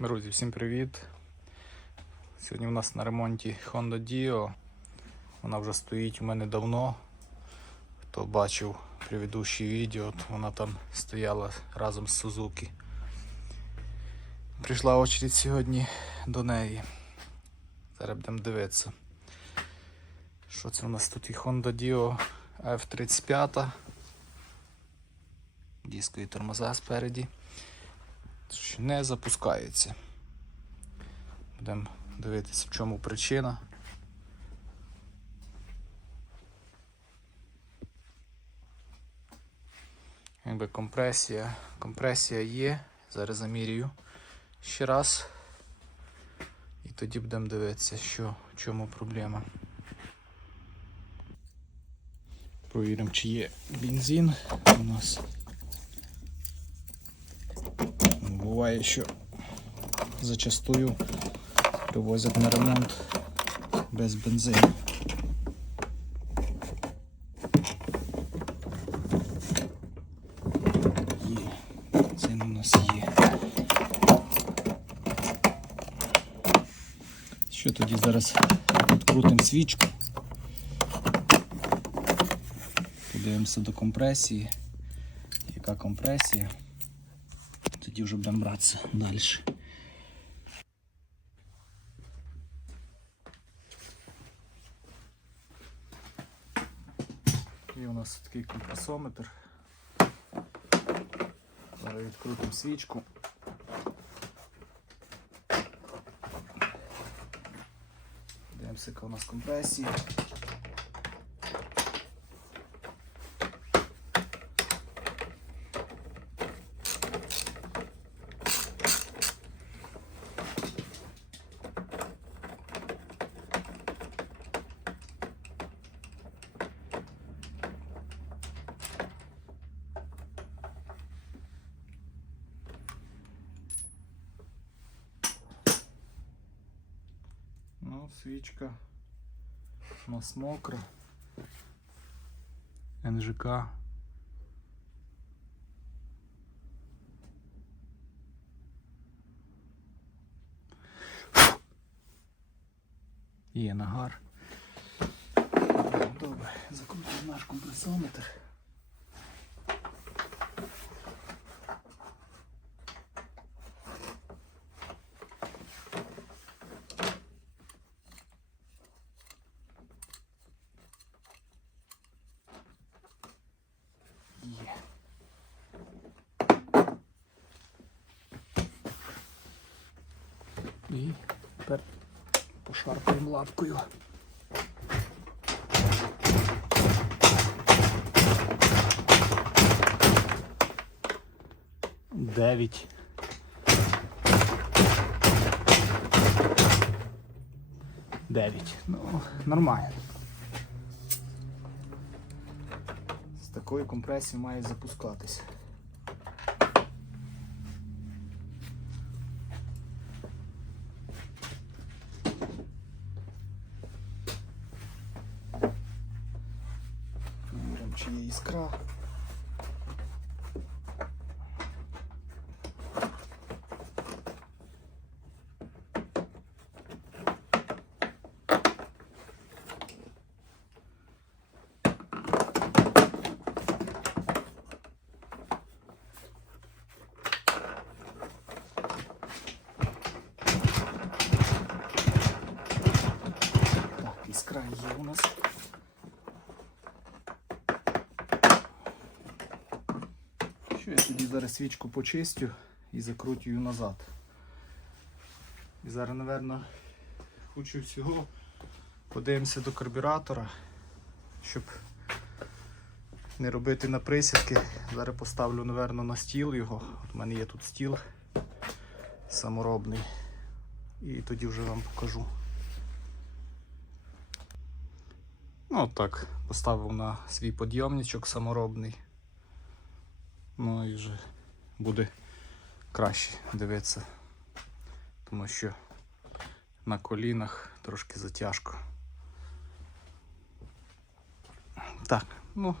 Друзі, всім привіт! Сьогодні у нас на ремонті Honda Dio. Вона вже стоїть у мене давно. Хто бачив предыдущі відео, то вона там стояла разом з Suzuki. Прийшла очередь сьогодні до неї. Зараз будемо дивитися. Що це у нас тут і Honda Dio F35. Дискові тормоза спереді не запускається. Будемо дивитися, в чому причина. Якби компресія. Компресія є. Зараз замірюю ще раз. І тоді будемо дивитися, що, в чому проблема. Провіримо, чи є бензин у нас. Буває, що зачастую привозять на ремонт без бензину. Це у нас є. Що тоді зараз відкрутимо свічку. Подивимося до компресії. Яка компресія? Тоді вже будемо братися далі. І у нас такий компресометр. Зараз відкрутимо свічку. Дивимося, яка у нас компресія. Ну, свічка мокра. НЖК. Є нагар. Добре, закрутимо наш компресометр. І тепер пошарпаємо лапкою. Дев'ять. Дев'ять. Ну, нормально. З такою компресією має запускатися. Чи є. Так, іскра є у нас. Зараз свічку почистю і закрутю назад. І зараз, напевно, хочу всього подивимося до карбюратора, щоб не робити на присідки. Зараз поставлю, напевно, на стіл його. От у мене є тут стіл саморобний. І тоді вже вам покажу. Ну, от так, поставив на свій підйомничок саморобний. Ну і вже буде краще дивитися. Тому що на колінах трошки затяжко. Так, ну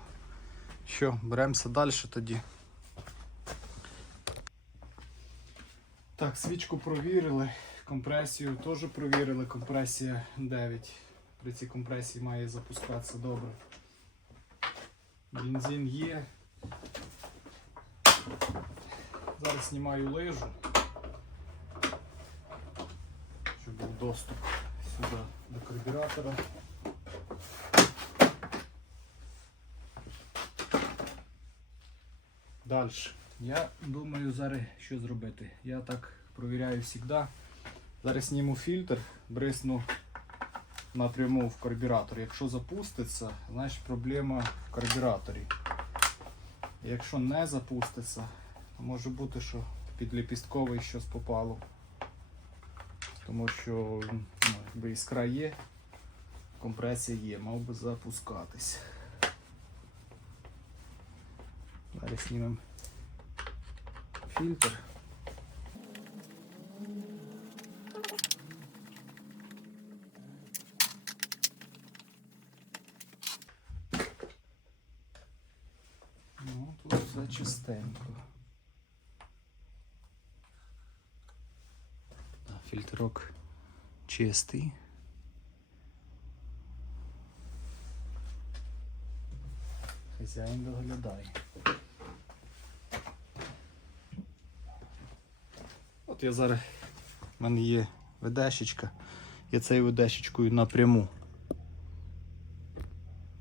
що, беремося далі тоді. Так, свічку провірили, компресію теж провірили, компресія 9. При цій компресії має запускатися добре. Бензин є. Зараз знімаю лижу, щоб був доступ сюди до карбюратора. Далі. Я думаю зараз що зробити. Я так провіряю завжди. Зараз зніму фільтр, брисну напряму в карбюратор. Якщо запуститься, значить проблема в карбюраторі. Якщо не запуститься, може бути, що під ліпістковий щось попало. Тому що ну, якби іскра є, компресія є, мав би запускатись. Зараз знімемо фільтр. Ну, тут все чистенько. Да, фільтрок чистий. Хазяїн доглядає. От я зараз, в мене є ведешечка, я цією ведешечкою напряму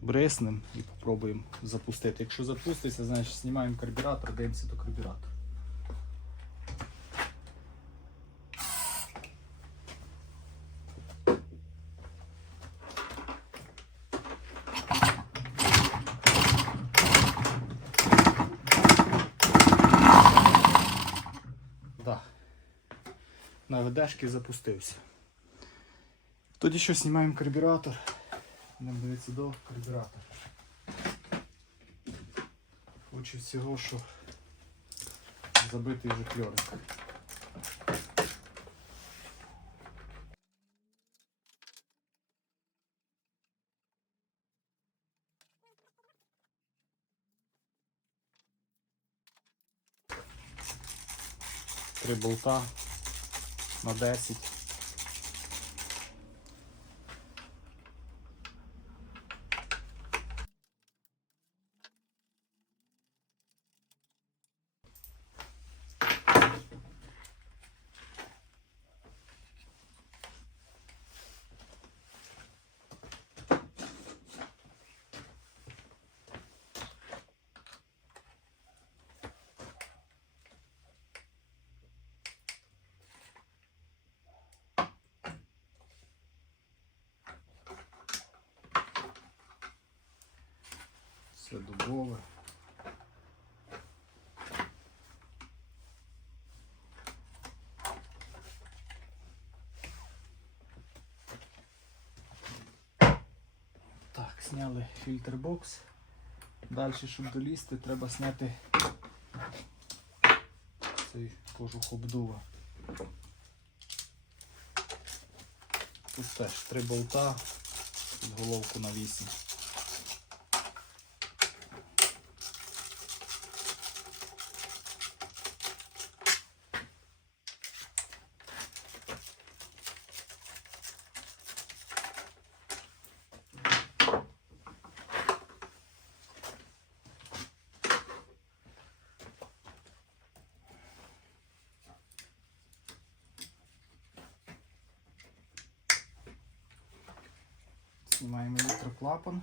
бриснем і спробуємо запустити. Якщо запуститься, значить знімаємо карбюратор, дивимося до карбюратора. Да. Ведешки запустився. Тоді що знімаємо карбюратор. Нам дається до карбюратора. Лучше всього, що забитий вже кльорик. Три болта на 10. Все дубове. Так, зняли фільтр-бокс. Далі, щоб долізти, треба зняти цей кожух обдува. Тут теж три болта під головку на 8. Знімаємо електроклапан.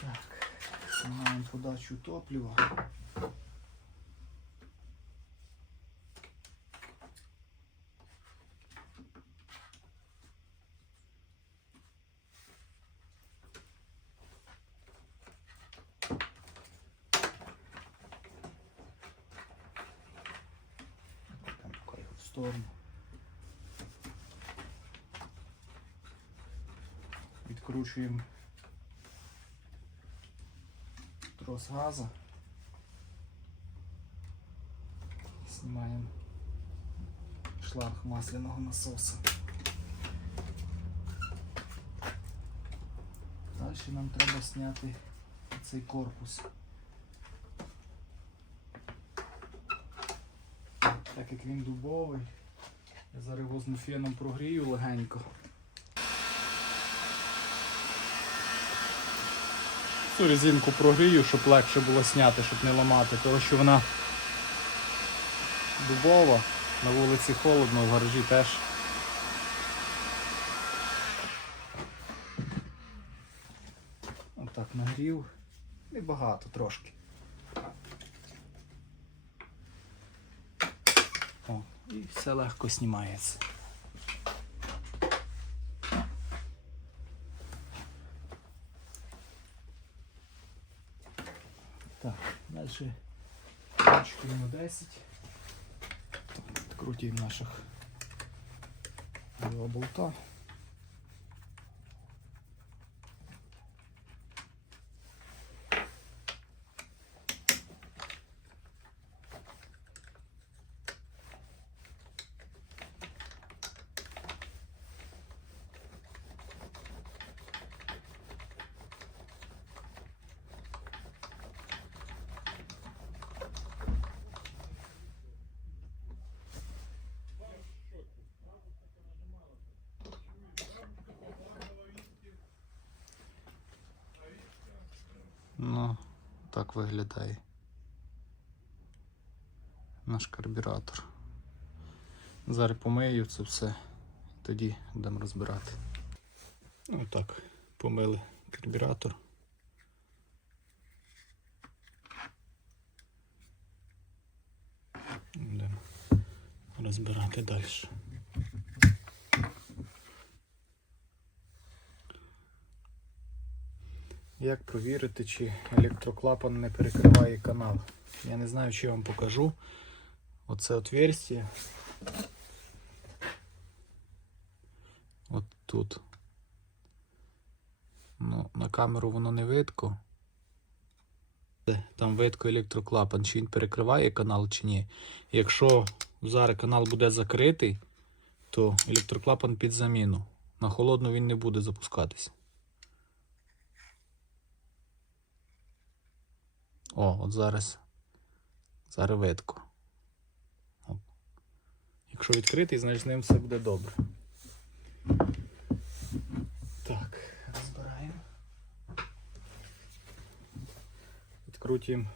Так, знімаємо подачу топлива. Там поки його в сторону. Відкручуємо трос газу. Знімаємо шланг масляного насосу. Далі нам треба зняти цей корпус. Так як він дубовий, я зараз його з муфеном прогрію легенько. Цю резинку прогрію, щоб легше було зняти, щоб не ламати, що вона дубова, на вулиці холодно, в гаражі теж. Отак нагрів. Небагато трошки. О, і все легко знімається. Так, ручки на 10. Крутим наших два болта. Ну, так виглядає наш карбюратор. Зараз помию це все, тоді будемо розбирати. Ну так, помили карбюратор. Будемо розбирати далі. Як провірити, чи електроклапан не перекриває канал? Я не знаю, чи я вам покажу. Оце отверстие. От тут. Ну, на камеру воно не видко. Там видко електроклапан, чи він перекриває канал, чи ні. Якщо зараз канал буде закритий, то електроклапан під заміну. На холодну він не буде запускатись. О, от зараз. Зараз видко. Якщо відкритий, значить з ним все буде добре. Так, розбираємо. Відкрутимо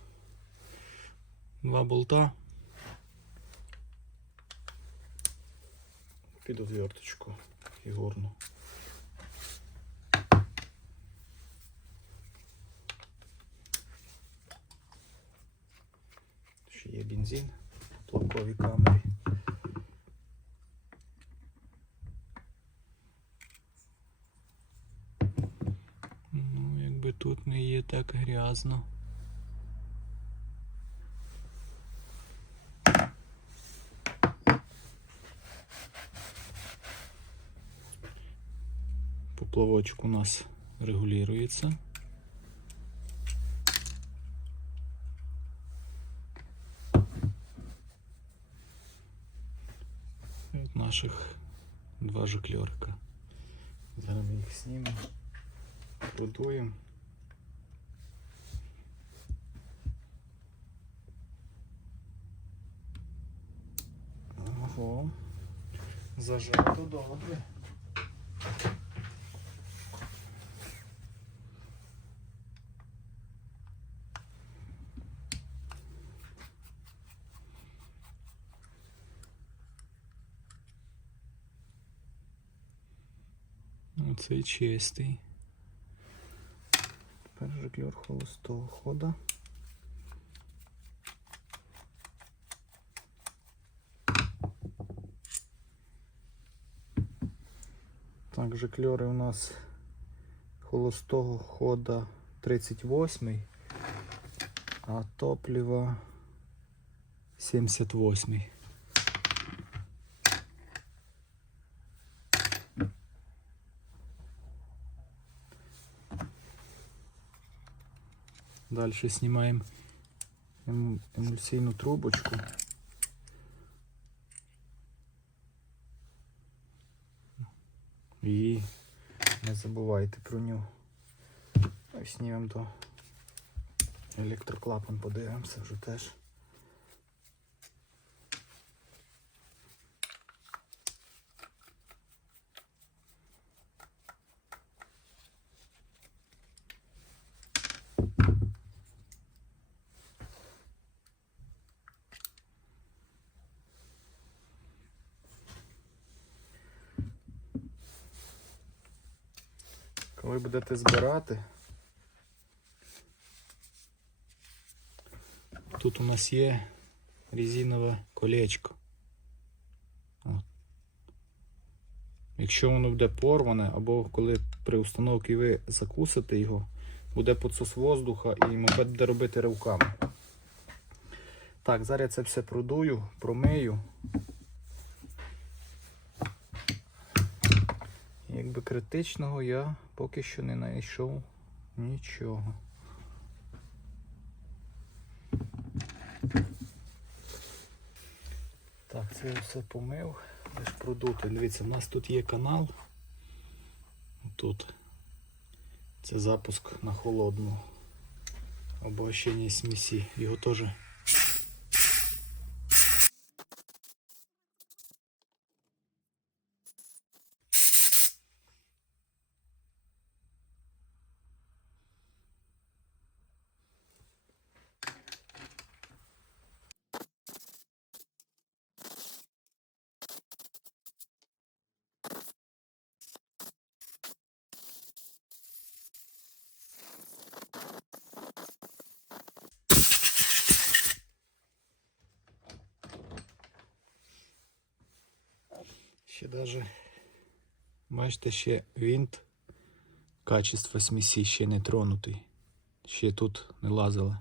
два болта. Під отверточку фігурну. Ще є бензин в плавковій камері. Ну, якби тут не є так грязно. Поплавочок у нас регулируется. Наших два жикльорика. Зараз ми їх знімемо, продуємо. Ого, зажато добре. Оцей чистий. Тепер жикльор холостого хода. Так, жикльори у нас холостого хода 38, а топлива 78. Далі знімаємо ем- емульсійну трубочку. І не забувайте про нього. Ось до електроклапан, подивимося вже теж. Коли будете збирати, тут у нас є резинове колечко. Якщо воно буде порване, або коли при установці ви закусите його, буде підсос воздуха і мопед буде робити ривками. Так, зараз я це все продую, промию. Якби критичного я поки що не знайшов нічого. Так, це я все помив. Лиш продути. Дивіться, в нас тут є канал. Тут. Це запуск на холодну. Обогащення смісі. Його теж. Ще даже, бачите, ще винт качество смісі ще не тронутий. Ще тут не лазили.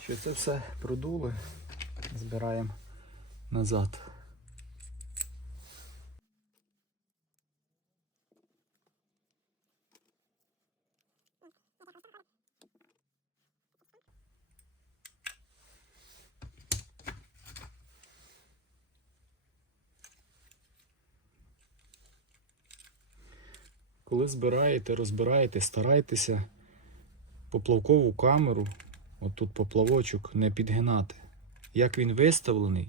Що це все продули, збираємо назад. Коли збираєте, розбираєте, старайтеся поплавкову камеру, отут поплавочок, не підгинати. Як він виставлений,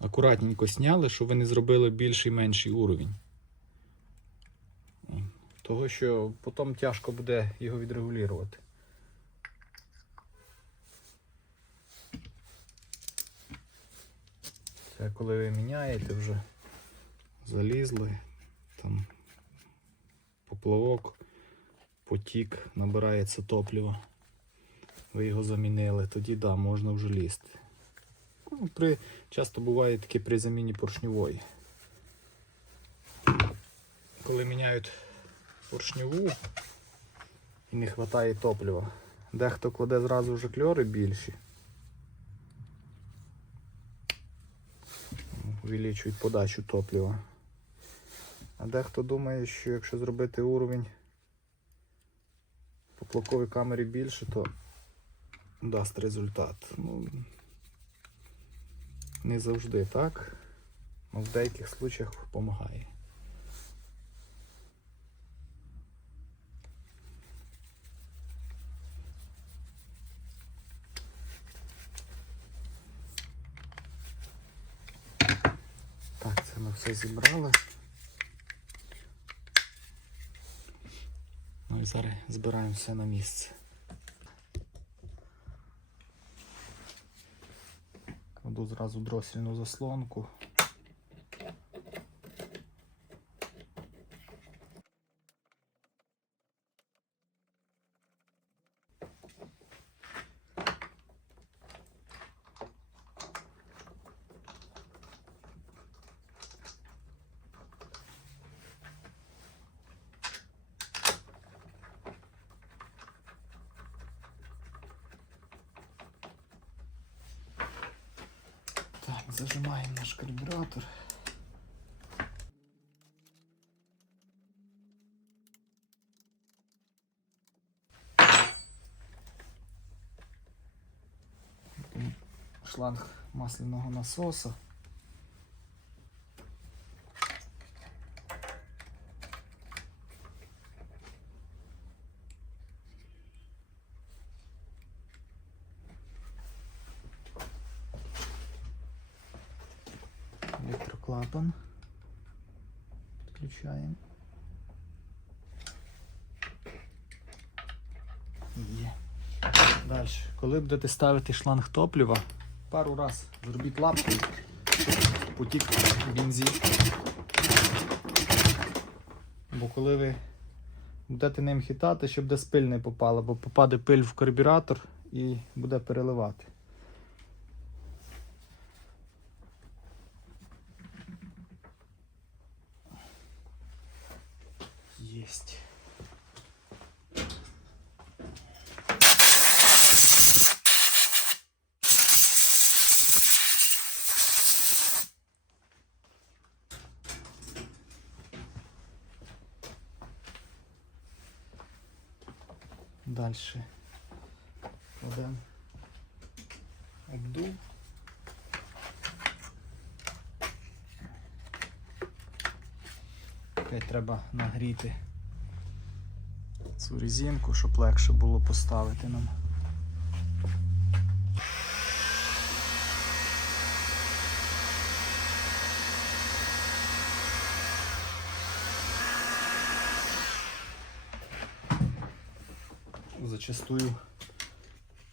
акуратненько сняли, щоб ви не зробили більший менший уровень. Того, що потім тяжко буде його відрегулювати. Це коли ви міняєте вже залізли, там поплавок, потік, набирається топливо. Ви його замінили, тоді да, можна вже лізти. Ну, при, часто буває таке при заміні поршньової. Коли міняють поршньову і не вистачає топлива. Дехто кладе зразу вже кльори більші. Увеличують подачу топлива. А дехто думає, що якщо зробити уровень по камері більше, то дасть результат. Ну, не завжди так, але в деяких случаях допомагає. Так, це ми все зібрали. Ну і зараз збираємося на місце. Кладу зразу дросільну заслонку. зажимаем наш карбюратор. Шланг масляного насоса. Коли будете ставити шланг топлива, пару раз зробіть лапкою, щоб потік бензин. Бо коли ви будете ним хитати, щоб десь пиль не попала, бо попаде пиль в карбюратор і буде переливати. Єсть. Дальше кладемо обдув. Опять треба нагріти цю резинку, щоб легше було поставити нам. Зачастую,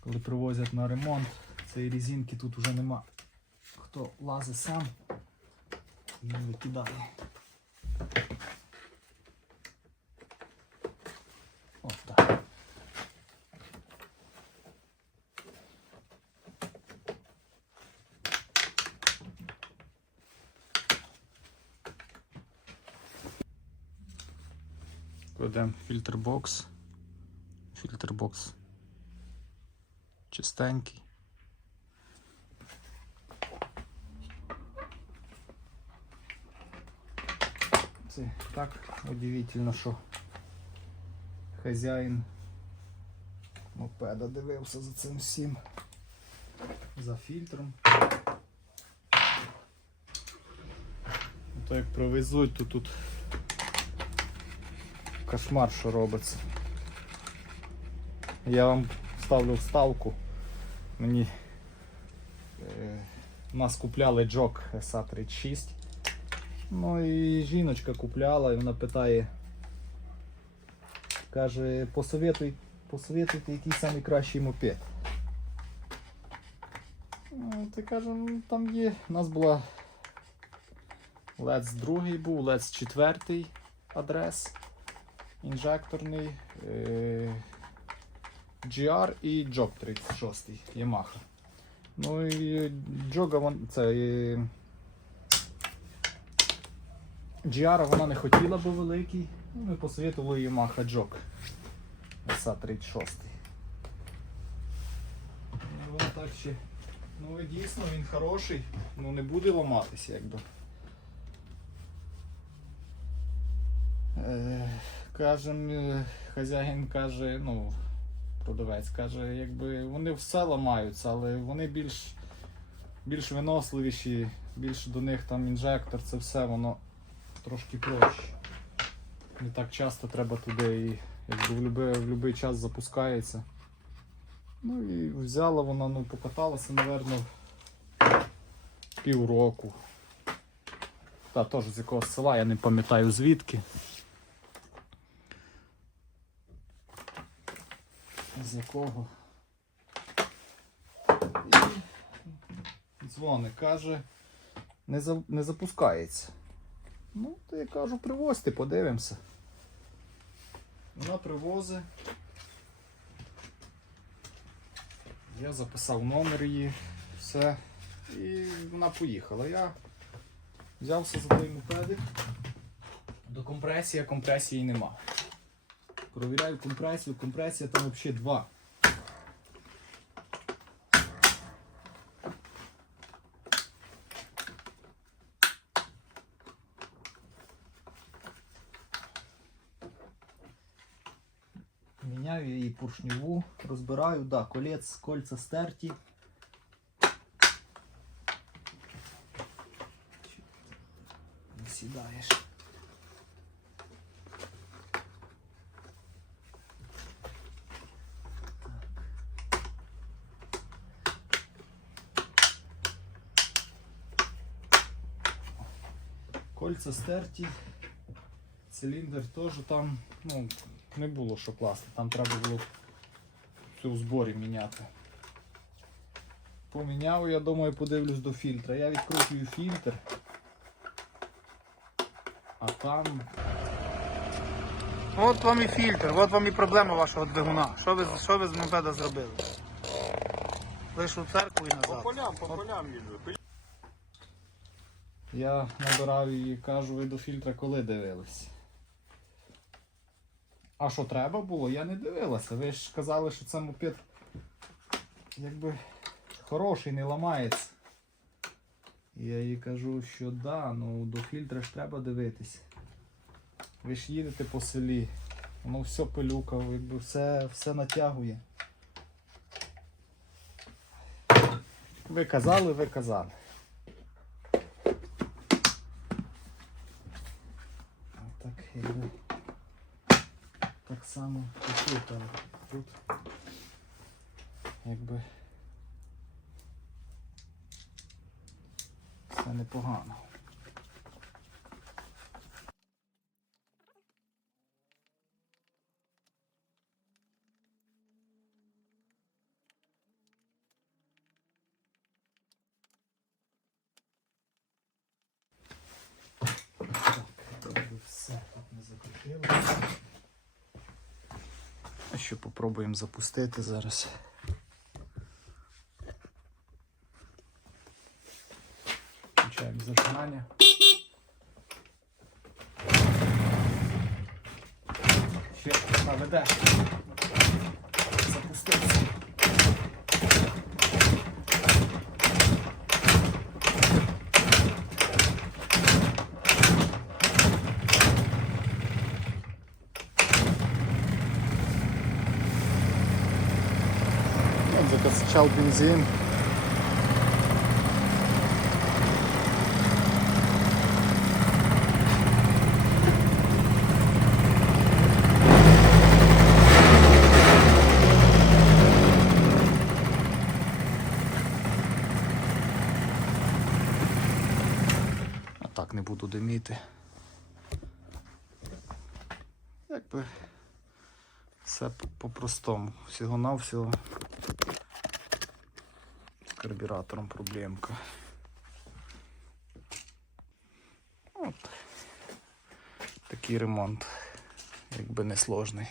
коли привозять на ремонт, цієї резинки тут вже нема. Хто лазить сам не викидає. Кладемо фільтр бокс. Бокс чистенький. Це так удивительно, що хазяїн мопеда дивився за цим всім. За фільтром. То як провезуть, то тут кошмар, що робиться. Я вам ставлю вставку. Мені е, нас купляли джок SA36. Ну і жіночка купляла і вона питає. Каже, посоветуй, посоветуйте, який найкращий мопед. Ну, Ти каже, ну, там є. У нас була Лец другий був, Лец четвертий адрес інжекторний. Е- GR і Jog 36 Yamaha. Ну і Джога вон, це і... GR вона не хотіла, бо великий. Ну, ми посоветували Yamaha Jog SA36. Ну, так ще. Ну і дійсно він хороший, ну не буде ламатися якби. Е, Кажем, е, хазяїн каже, ну, продавець каже, якби вони все ламаються, але вони більш, більш виносливіші, більш до них там інжектор, це все воно трошки проще. Не так часто треба туди і якби в будь-який в час запускається. Ну і взяла вона, ну покаталася, напевно, півроку. Та теж з якогось села, я не пам'ятаю звідки. З якого. І каже, не, за, не запускається. Ну, то я кажу, привозьте, подивимося. Вона привозить. Я записав номер її, все. І вона поїхала. Я взявся за той мопедик. До компресії, а компресії нема. Провіряю компресію. Компресія там взагалі 2. Міняю її поршньову, розбираю, да, колець, кольца стерті. Сідаєш. Кольця стерті. Циліндр теж там ну, не було що класти, там треба було все у зборі міняти. Поміняв, я думаю, подивлюсь до фільтра. Я відкручую фільтр. А там. От вам і фільтр, от вам і проблема вашого двигуна. Що ви, що ви з мопеда зробили? В церкву і назад. По полям, по полям їду. Я набирав її, кажу, ви до фільтра коли дивились. А що треба було? Я не дивилася. Ви ж казали, що це мопед якби хороший, не ламається. Я їй кажу, що да, ну до фільтра ж треба дивитись. Ви ж їдете по селі, воно все пилюка, якби все, все натягує. Ви казали, ви казали. Так. Так само і тут, тут. Якби. Все непогано. Так, якби все тут не закрутило. А що попробуємо запустити зараз. Включаємо зажигання. Ще наведе. Запустився. Закачал бензин. А так не буду диміти. Якби все по- по-простому. Всього-навсього карбюратором проблемка. От. Такий ремонт, якби не сложний.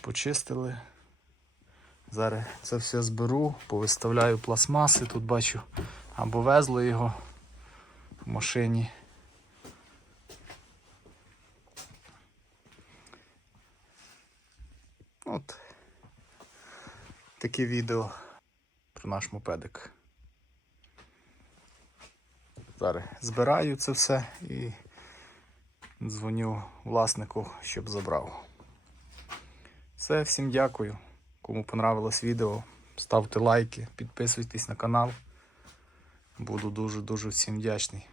Почистили. Зараз це все зберу, повиставляю пластмаси. Тут бачу, або везли його в машині. От таке відео про наш мопедик. Зараз збираю це все і дзвоню власнику, щоб забрав. Все, всім дякую. Кому понравилось відео, ставте лайки, підписуйтесь на канал. Буду дуже-дуже всім вдячний.